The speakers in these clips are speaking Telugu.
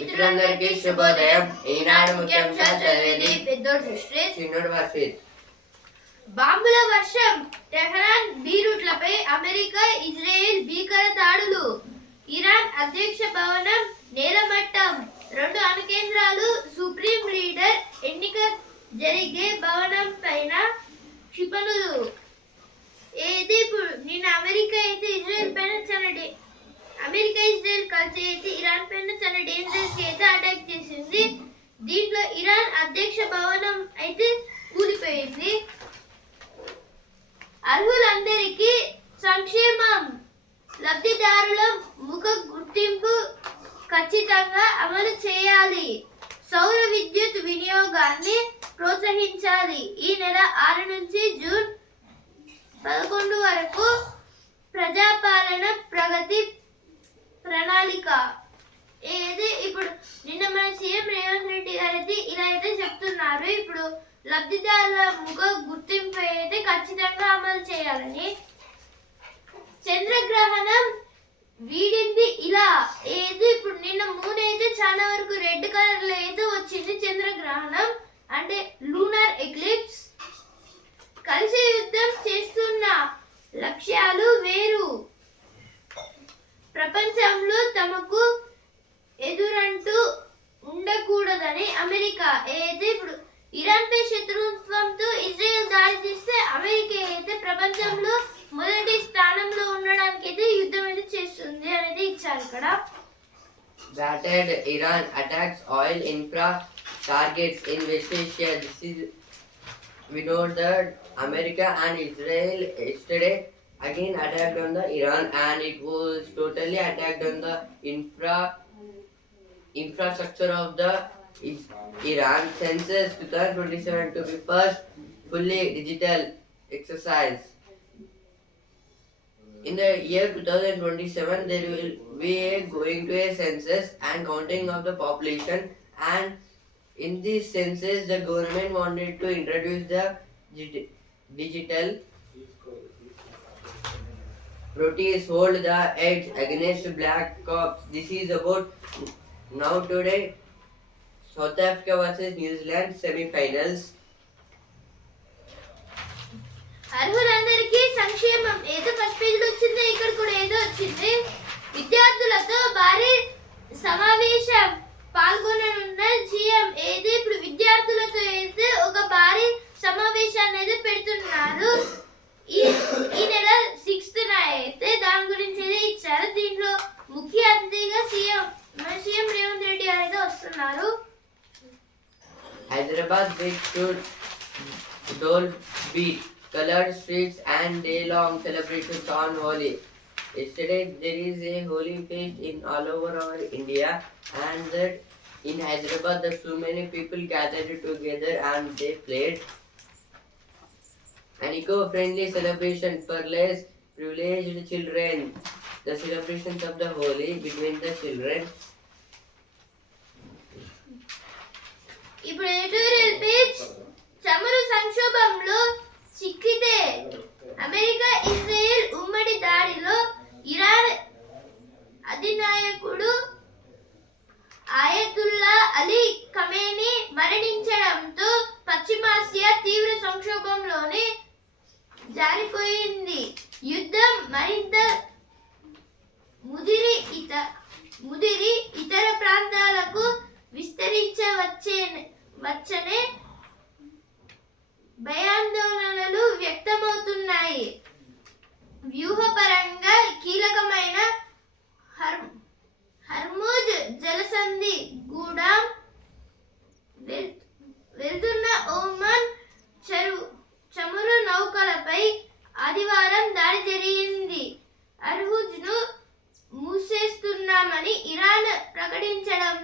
మిత్రులందరికీ శుభోదయం. ఈనాడు ముఖ్యాంశాలు చదివేది పెద్దోడు సృష్టి, చిన్నోడు వర్షిత్. బాంబుల వర్షం, టెహరాన్ బీరూట్లపై అమెరికా ఇజ్రాయెల్ భీకర దాడులు, ఇరాన్ అధ్యక్ష భవనం నేలమట్టం, 2 అణు కేంద్రాలు, సుప్రీం లీడర్ ఎన్నిక జరిగే భవనం పైన క్షిపణులు. నిన్న అమెరికా అయితే ఇజ్రాయెల్ పైన అమెరికా ఇజ్రాయెల్ కలిసి అయితే ఇరాన్ పైన చాలా డేంజరస్ అయితే అటాక్ చేసింది. దీంట్లో ఇరాన్ అధ్యక్ష భవనం అయితే కూలిపోయింది. అర్హులందరికీ సంక్షేమం, లబ్ధిదారుల ముఖ గుర్తింపు ఖచ్చితంగా అమలు చేయాలి, సౌర విద్యుత్ వినియోగాన్ని ప్రోత్సహించాలి. ఈ నెల 6 నుంచి జూన్ 11 వరకు ప్రజాపాలన ప్రగతి ప్రణాళిక. ఇప్పుడు నిన్న మన సీఎం రేవంత్ రెడ్డి గారు అయితే ఇలా అయితే చెప్తున్నారు. ఇప్పుడు లబ్ధిదారుల ముఖ గుర్తింపు అయితే ఖచ్చితంగా అమలు చేయాలని. చంద్రగ్రహణం వీడింది ఇలా ఇప్పుడు నిన్న మూన్ అయితే చాలా వరకు రెడ్ కలర్ లో అయితే వచ్చింది. చంద్రగ్రహణం అంటే లూనార్ ఎక్లిప్స్. కలిసి యుద్ధం చేస్తున్న లక్ష్యాలు వేరు, ప్రపంచంలో తమకు ఎదురంటూ ఉండకూడదని అమెరికా. ఇప్పుడు ఇరాన్ పై శత్రుత్వంతో ఇజ్రాయెల్ దాడి చేస్తే అమెరికా అయితే ప్రపంచంలో మొదటి స్థానంలో ఉండడానికి అయితే యుద్ధం అయితే చేస్తుంది అనేది ఇచ్చారు ఇక్కడ. Battered Iran attacks oil infra targets in West Asia. We know that America and Israel yesterday again attacked on the Iran, and it was totally attacked on the infrastructure of the Iran. Census 2027 to be first fully digital exercise. In the year 2027 there will be going to a census and counting of the population, and in this census the government wanted to introduce the digital protests hold the edge against black cops. This is about now today South Africa versus New Zealand semi-finals. అర్హులందరికీ సంక్షేమం ఏదో ఫస్ట్ పేజ్ లో వచ్చింది, ఇక్కడ కూడా ఏదో వచ్చింది. విద్యార్థులతో భారీ సమావేశం పాల్గొననున్న సీఎం. ఇప్పుడు విద్యార్థులతో అయితే ఒక భారీ సమావేశాన్ని అయితే పెడుతున్నారు. ఈ నెల 6th అయితే దాని గురించి అయితే ఇచ్చారు. దీంట్లో ముఖ్య అతిథిగా సీఎం రేవంత్ రెడ్డి గారు అయితే వస్తున్నారు. Hyderabad big should dole beat colored streets and day-long celebrations on Holi. Yesterday there is a Holi feast in all over our India, and that in Hyderabad there so many people gathered together and they played an eco-friendly celebration for less privileged children. The celebrations of the Holi between the children. ఇప్పుడు ఎడిటోరియల్ పేజ్. చమురు సంక్షోభంలో చిక్కితే అమెరికా ఇజ్రాయెల్ ఉమ్మడి దాడిలో ఇరాన్ అధినాయకుడు ఆయతుల్లా అలీ ఖమేనీ మరణించడంతో పశ్చిమాసియా తీవ్ర సంక్షోభంలోనే జారిపోయింది. యుద్ధం మరింత ముదిరి ఇతర ప్రాంతాలకు విస్తరించవచ్చనే భయాందోళనలు వ్యక్తమవుతున్నాయి. వ్యూహపరంగా కీలకమైన హర్ముజ్ జలసంధి కూడా వెళ్తున్న ఓమన్ చమురు నౌకలపై ఆదివారం దాడి జరిగింది. అర్హుజ్ను మూసేస్తున్నామని ఇరాన్ ప్రకటించడం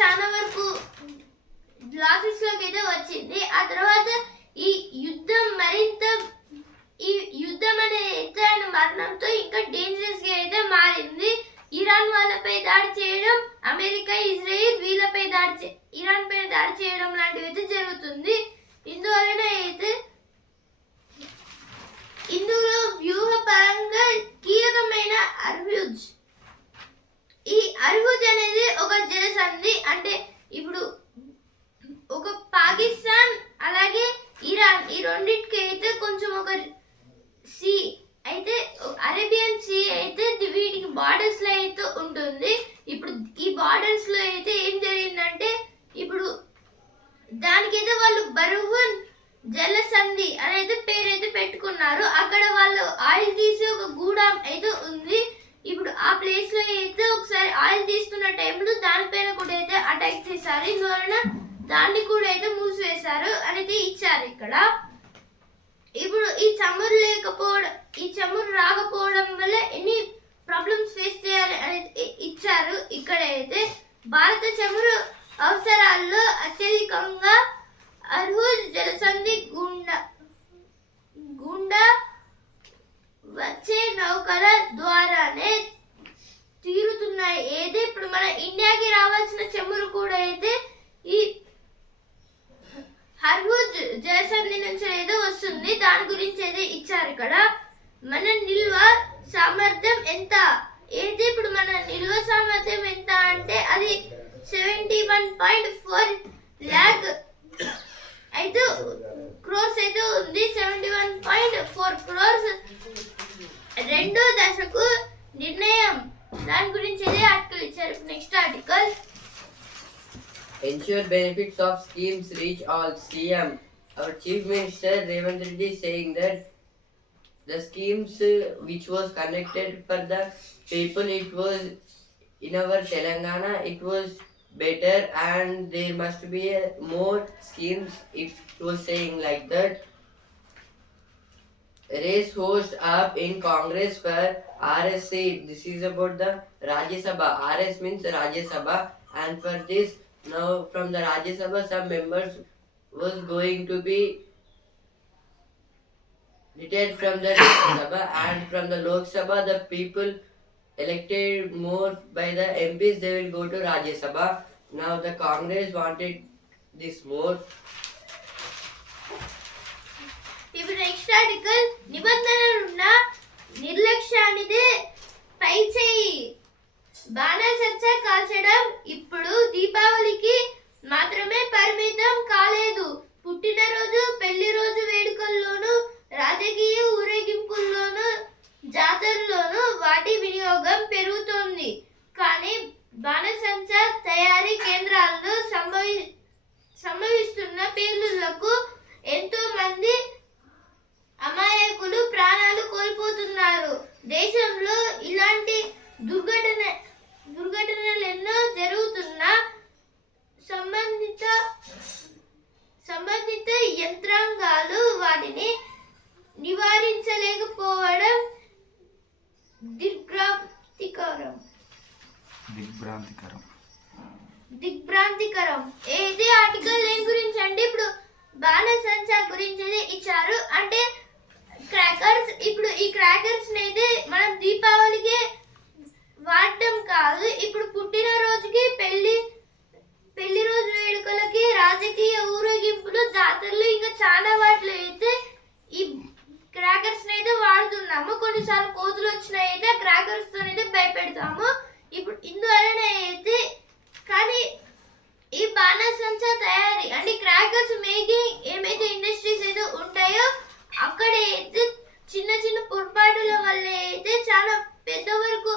చాలా వరకు లాసెస్ లోకి అయితే వచ్చింది. ఆ తర్వాత ఈ యుద్ధం అనేది ఆయన మరణంతో ఇంకా డేంజరస్ గా అయితే మారింది. ఇరాన్ వాళ్ళపై దాడి చేయడం, అమెరికా ఇజ్రాయిల్ వీళ్ళపై ఇరాన్ పైన దాడి చేయడం లాంటివి అయితే జరుగుతుంది. ఇందులో వ్యూహపరంగా కీలకమైన అర్హుజ్. ఈ అర్హుజ్ అనేది ఒక జలసంధి. అంటే ఇప్పుడు ఒక పాకిస్తాన్ అలాగే ఇరాన్ ఈ రెండింటికి అయితే కొంచెం ఒక సీ అయితే అరేబియన్ సీ అయితే వీటికి బార్డర్స్ లో అయితే ఉంటుంది. ఇప్పుడు ఈ బార్డర్స్ లో అయితే ఏం జరిగిందంటే ఇప్పుడు దానికైతే వాళ్ళు బర్హున్ జలసంధి అనేది పేరైతే పెట్టుకున్నారు. అక్కడ వాళ్ళు ఆయిల్ తీసి ఒక గూడాం అయితే ఉంది. ఇప్పుడు ఆ ప్లేస్ లో అయితే ఒకసారి ఆయిల్ తీస్తున్న టైంలో దానిపైన కూడా అయితే అటాక్ చేశారు. ఇందువలన దాన్ని కూడా అయితే మూసివేశారు అనేది ఇచ్చారు ఇక్కడ. ఇప్పుడు ఈ చమురు రాకపోవడం వల్ల ఎన్ని ప్రాబ్లమ్స్ ఫేస్ చేయాలి అనేది ఇచ్చారు. ఇక్కడ అయితే భారత చమురు అవసరాల్లో అత్యధికంగా అర్హుజ్ జలసంధి గుండా వచ్చే నౌకల ద్వారానే తీరుతున్నాయి. అయితే ఇప్పుడు మన ఇండియాకి రావాల్సిన చమురు కూడా అయితే ఈ హర్హుజ్ జలసంధి నుంచి ఏదో వస్తుంది. దాని గురించి అయితే ఇచ్చారు ఇక్కడ. మన నిల్వ సామర్థ్యం ఎంత అయితే ఇప్పుడు మన నిల్వ సామర్థ్యం ఎంత అంటే అది 71.4 lakh అయితే క్రోర్స్ అయితే ఉంది. 71.4 crores రెండో దశకు నిర్ణయం. దాని గురించి అయితే ఆర్టికల్ ఇచ్చారు. Next article Ensure benefits of schemes reach all. CM, our Chief Minister Revanth Reddy saying that the schemes which was connected for the people, it was in our Telangana, it was better and there must be more schemes. It was saying like that. Race host up in Congress for RS seat. This is about the Rajya Sabha. RS means Rajya Sabha, and for this now from the Rajya Sabha some members was going to be retired from the Rajya Sabha, and from the Lok Sabha the people elected more by the MPs, they will go to Rajya Sabha. Now the Congress wanted this more. ఇప్పుడు నెక్స్ట్ ఆర్టికల్ నిబంధనలున్న నిర్లక్ష్యానిదే పై చేయి. బాణసంచా కాల్చడం ఇప్పుడు దీపావళికి మాత్రమే పరిమితం కాలేదు. పుట్టినరోజు, పెళ్లి రోజు వేడుకల్లోనూ, రాజకీయ ఊరేగింపుల్లోనూ, జాతరల్లోనూ వాటి వినియోగం పెరుగుతోంది. కానీ బాణసంచా తయారీ కేంద్రాల్లో సంభవిస్తున్న పేలుళ్లకు ఎంతో మంది అమాయకులు ప్రాణాలు కోల్పోతున్నారు. దేశంలో ఇలాంటి దుర్ఘటనలు ఎన్నో జరుగుతున్నా సంబంధిత యంత్రాంగాలు వాటిని నివారించలేకపోవడం దిగ్భ్రాంతికరం. ఏది ఆర్టికల్ దేని గురించి అంటే ఇప్పుడు బాణసంచా గురించి ఇచ్చారు. అంటే క్రాకర్స్, ఇప్పుడు ఈ క్రాకర్స్ అయితే మనం దీపావళికి వాడటం కాదు. ఇప్పుడు పుట్టినరోజుకి, పెళ్లి రోజు వేడుకలకి, రాజకీయ ఊరేగింపులు, జాతరలు ఇంకా చాలా వాటిలో అయితే ఈ క్రాకర్స్ అయితే వాడుతున్నాము. కొన్నిసార్లు కోతులు వచ్చినాయి అయితే క్రాకర్స్ తో అయితే భయపెడతాము. ఇప్పుడు ఇందువలన అయితే కానీ ఈ బాణసంచా తయారీ అంటే క్రాకర్స్ మేకింగ్ ఏమైతే ఇండస్ట్రీస్ అయితే ఉంటాయో అక్కడ అయితే చిన్న చిన్న పొరపాటుల వల్ల అయితే చాలా పెద్ద వరకు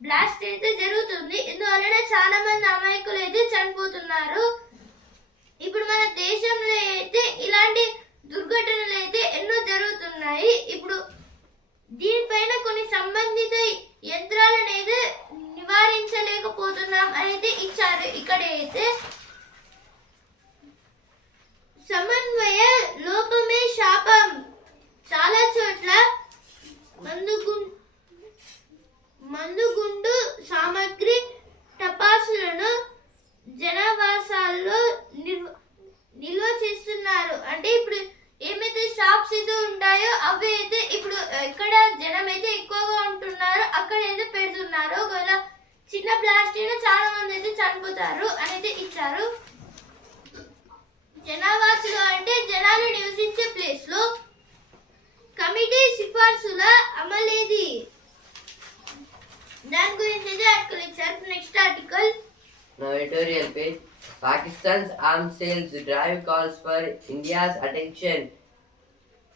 బ్లాస్ట్ అయితే జరుగుతుంది. ఇందువలన చాలా మంది అమాయకులు అయితే చనిపోతున్నారు. ఇప్పుడు మన దేశంలో అయితే ఇలాంటి దుర్ఘటనలు అయితే ఎన్నో జరుగుతున్నాయి. ఇప్పుడు దీనిపైన కొన్ని సంబంధిత యంత్రాలను అయితే నివారించలేకపోతున్నాం అయితే ఇచ్చారు. ఇక్కడ అయితే సమన్వయ లోపమే శాపం. చాలా చోట్ల మందుగుండు సామాగ్రి టపాసులను జనాభా చనిపోతారు అనేది ఇచ్చారు. జనావాసులు అంటే జనాలు నివసించే ప్లేస్ లో. కమిటీ సిఫార్సుల అమలేది దాని గురించి అయితే ఆర్టికల్ ఇచ్చారు. Next article Now editorial page. Pakistan's arms sales drive calls for India's attention.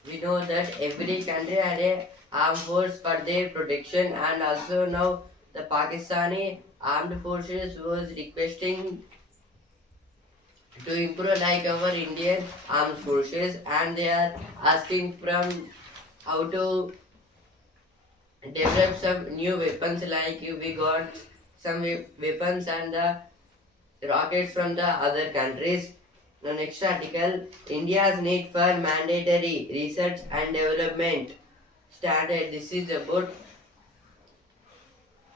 We know that every country had a armed force for their protection, and also now the Pakistani armed forces was requesting to improve like our Indian armed forces, and they are asking from how to develop some new weapons, like we got some weapons and the rockets from the other countries. The next article, India's need for mandatory research and development standard. This is about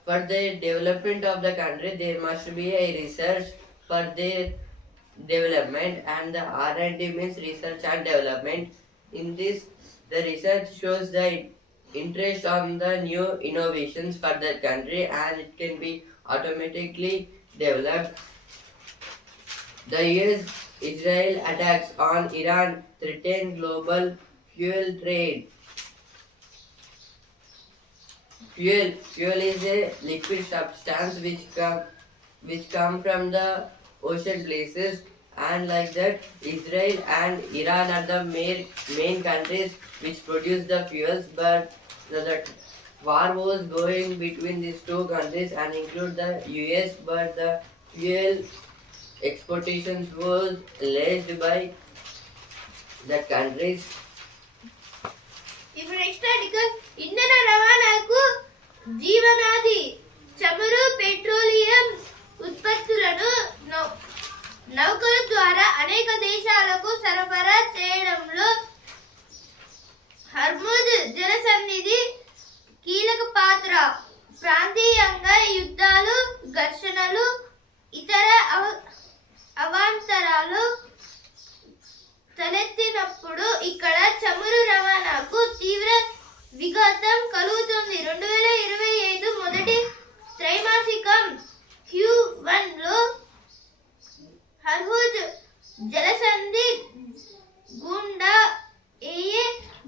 for the development of the country there must be a research for their development, and the R&D means research and development. In this the research shows the interest on the new innovations for the country, and it can be automatically developed. The US-Israel attacks on Iran threaten global fuel trade. Fuel is a liquid substance which come from the ocean places, and like that Israel and Iran are the main countries which produce the fuels, but the war was going between these two countries and include the US, but the fuel exportations was led by the countries. ఇప్పుడు నెక్స్ట్ ఆర్టికల్ ఇంధన రవాణాకు జీవనాది చమురు పెట్రోలియం ఉత్పత్తులను నౌకల ద్వారా అనేక దేశాలకు సరఫరా చేయడంలో హర్ముద్ జలసంధి కీలక పాత్ర. ప్రాంతీయంగా యుద్ధాలు, ఘర్షణలు, ఇతర అవాంతరాలు తలెత్తినప్పుడు ఇక్కడ చమురు రవాణాకు తీవ్ర విఘాతం కలుగుతుంది. 2025 మొదటి త్రైమాసికం Q1 లో హర్ముద్ జలసంధి గుండా ఏ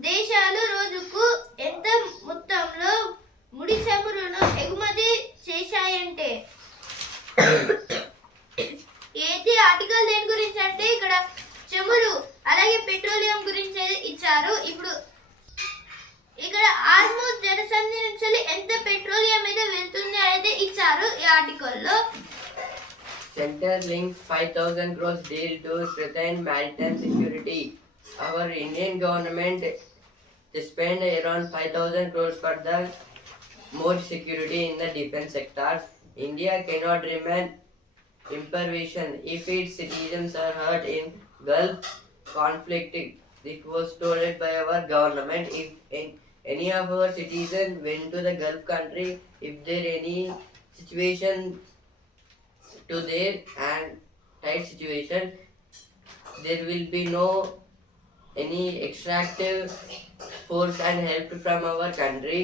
దేశాలు రోజుకు ఎంత మొత్తంలో ముడి చమురును ఎగుమతి చేశాయంటే ఏది ఆర్టికల్ దేని గురించి అంటే ఇక్కడ చమురు అలాగే పెట్రోలియం గురించి ఇచ్చారు. ఇప్పుడు ఇక్కడ హార్ముజ్ జలసంధి నుంచి ఎంత పెట్రోలియం అయితే వెళ్తుంది అనేది ఇచ్చారు ఈ ఆర్టికల్లో. Center links 5,000 crores deal to strengthen maritime security. Our Indian government spend around 5,000 crores for the more security in the defense sectors. India cannot remain impervision if its citizens are hurt in Gulf conflict. It was told by our government. If any of our citizens went to the Gulf country, if there any situation to their and tight situation, there will be no any extractive force and help from our country.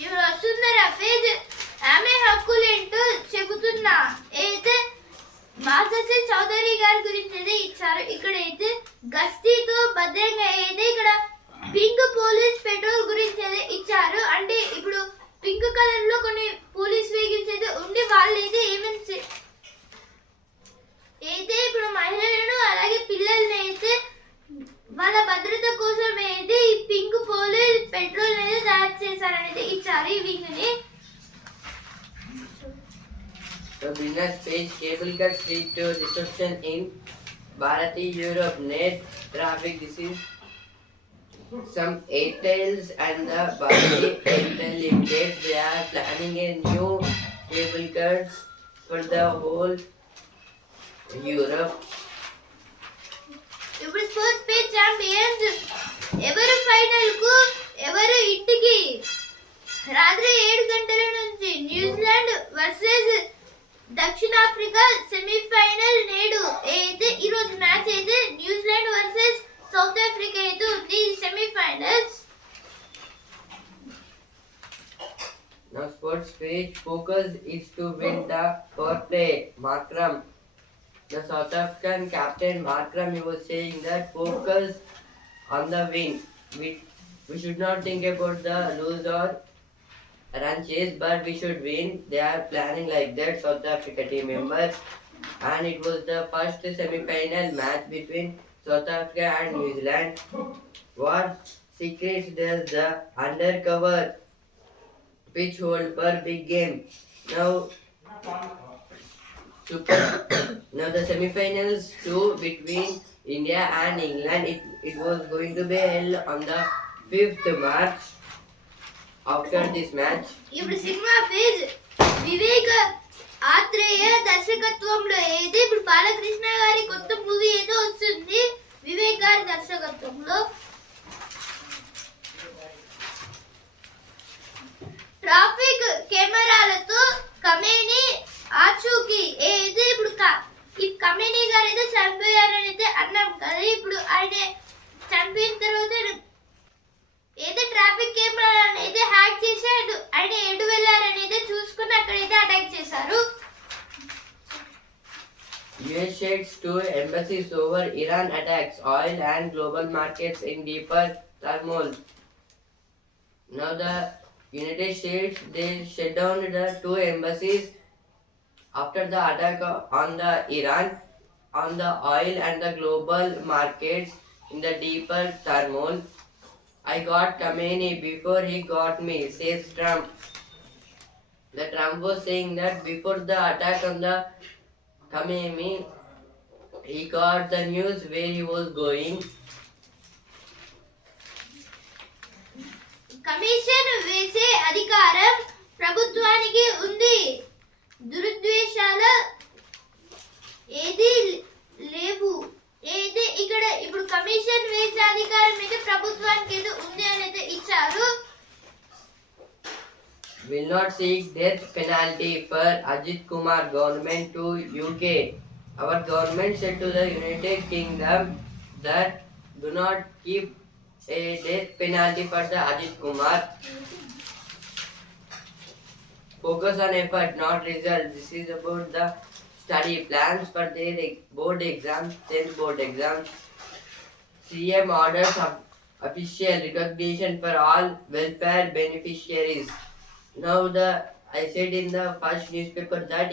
ఇప్పుడు వస్తుందరా పేజ్ ఆమె హక్కులేంటో చెబుతున్నా అయితే మాససి చౌదరి గారి గురించి అయితే ఇచ్చారు. ఇక్కడ అయితే గస్తీతో భద్రంగా అయితే ఇక్కడ పింక్ పోలీస్ పెట్రోల్ గురించి అయితే ఇచ్చారు. అంటే ఇప్పుడు పింక్ కలర్ లో కొన్ని పోలీస్ వెహికల్స్ అయితే ఉండి వాళ్ళు అయితే ఏమేమి అయితే ఇప్పుడు మహిళలను అలాగే పిల్లల్ని అయితే వాళ్ళ భద్రత కోసం అయితే ఈ పింక్ పోలీస్ పెట్రోల్ అనేది తయారు చేశారనేది ఇచ్చారు ఈ వింగ్ ని. The business page, cable cuts lead to disruption in Bharati Europe net traffic. This is some Airtels and the Bharati Airtel Limited. They are planning a new cable cuts for the whole Europe. ఇప్పుడు స్పోర్ట్స్ పేజ్ ఛాంపియన్స్ ఎవరు ఫైనల్ కు ఎవరు ఇంటికి. రాత్రి 7 గంటల నుంచి న్యూజిలాండ్ వర్సెస్ దక్షిణాఫ్రికా సెమీఫైనల్ నేడు అయితే ఈ రోజు మ్యాచ్ అయితే న్యూజిలాండ్ వర్సెస్ సౌత్ ఆఫ్రికా అయితే ఉంది semifinals. Now sports page focus is to win the power play. Markram, the South African captain Markram, he was saying that focus on the win. We should not think about the lose or run chase, but we should win. They are planning like that, South Africa team members. And it was the first semi-final match between South Africa and New Zealand. What secrets does the undercover pitch hold for big game? Now, super. Now the semi-finals two between India and England. It was going to be held on the 5th March. After this match, ఇప్పుడు సినిమా పేజ్ వివేక్ ఆత్రేయ దర్శకత్వంలో ఏది ఇప్పుడు బాలకృష్ణ గారి కొత్త మూవీ ఏదో వస్తుంది వివేక్ గారి దర్శకత్వంలో ట్రాఫిక్ కెమెరాలతో కమేని ఆచూకీ ఏది ఇప్పుడు ఈ కమేని గారు అయితే చనిపోయారని అయితే అన్నాం కదా ఇప్పుడు ఆయన చనిపోయిన తర్వాత ఏదో ట్రాఫిక్ కెమెరా అయితే హ్యాక్ చేశాడు ఆయన ఎటు వెళ్ళారనేది చూసుకుని అక్కడైతే అటాక్ చేశారు US sheds two embassies over Iran attacks oil and global markets in deeper turmoil. Now the United States they shut down the two embassies after the attack on the Iran on the oil and the global markets in the deeper turmoil. I got Khamenei before he got me, says Trump. The Trump was saying that before the attack on the Khamenei, he got the news where he was going. Commission వేసే అధికారం ప్రభుత్వానికి ఉంది దురుద్దేశాల ఏది లేవు ఏది ఇక్కడ ఇప్పుడు కమిషన్ వేసే అధికారం అయితే ప్రభుత్వానికి ఏదో ఉంది అని అయితే ఇచ్చారు Will not seek death penalty for Ajit Kumar government to UK. Our government said to the United Kingdom that do not keep a death penalty for the Ajit Kumar. Focus on effort, not result. This is about the study plans for their board exams, 10th board exams. CM orders official recognition for all welfare beneficiaries. Now I said in the first newspaper that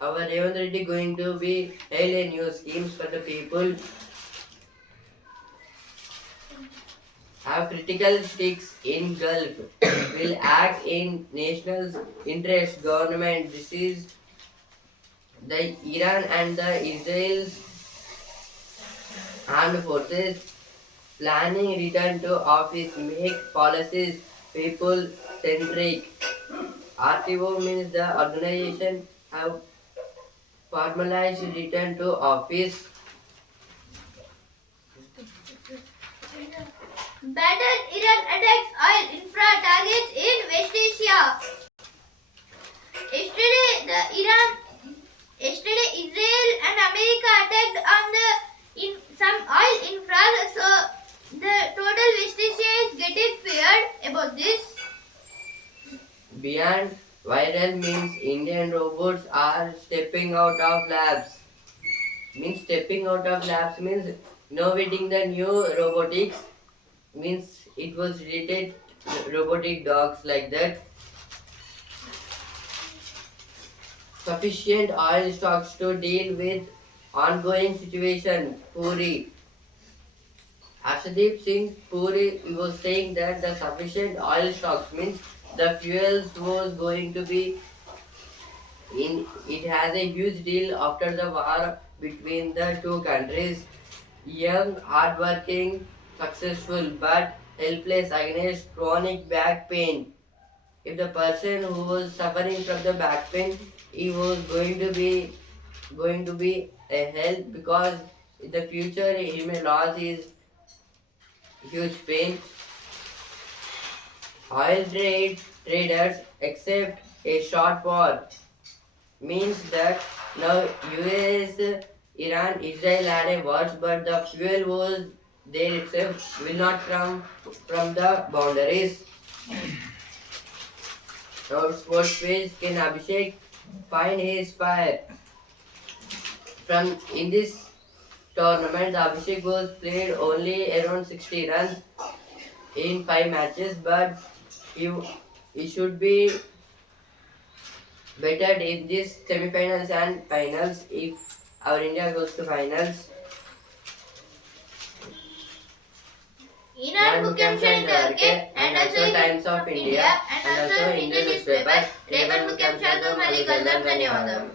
our Revant Reddy going to be held a new schemes for the people. Have critical stakes in Gulf. Will act in national interest government. This is the Iran and the Israel's armed forces planning return to office, make policies people centric. RTO means the organization have formalized return to office. Battle Iran attacks oil infra targets in West Asia. Yesterday Israel and America attacked on some oil infra, so the total West Asia is getting feared about this. Beyond viral means Indian robots are stepping out of labs. Means stepping out of labs means innovating the new robotics. Means it was related robotic dogs like that. Sufficient oil stocks to deal with ongoing situation. Puri. Arshdeep Singh Puri was saying that the sufficient oil stocks means the fuels was going to be in. It has a huge deal after the war between the two countries. Young, hardworking, successful, but helpless against chronic back pain. If the person who was suffering from the back pain, he was going to be a help because in the future he may lose his huge pain. Oil traders accept a short war means that now US, Iran, Israel had a war, but the fuel was there itself will not come from the boundaries. Our sports page, can Abhishek find his fire? From in this tournament, the Abhishek was played only around 60 runs in 5 matches, but he, he should be bettered in this semi-finals and finals if our India goes to finals. ఈనాడు ముఖ్యాంశాలు ఇంతవరకే and also times of India and also Indian newspaper. రేపటి ముఖ్యాంశాలతో మళ్ళీ కలుద్దాం. ధన్యవాదాలు.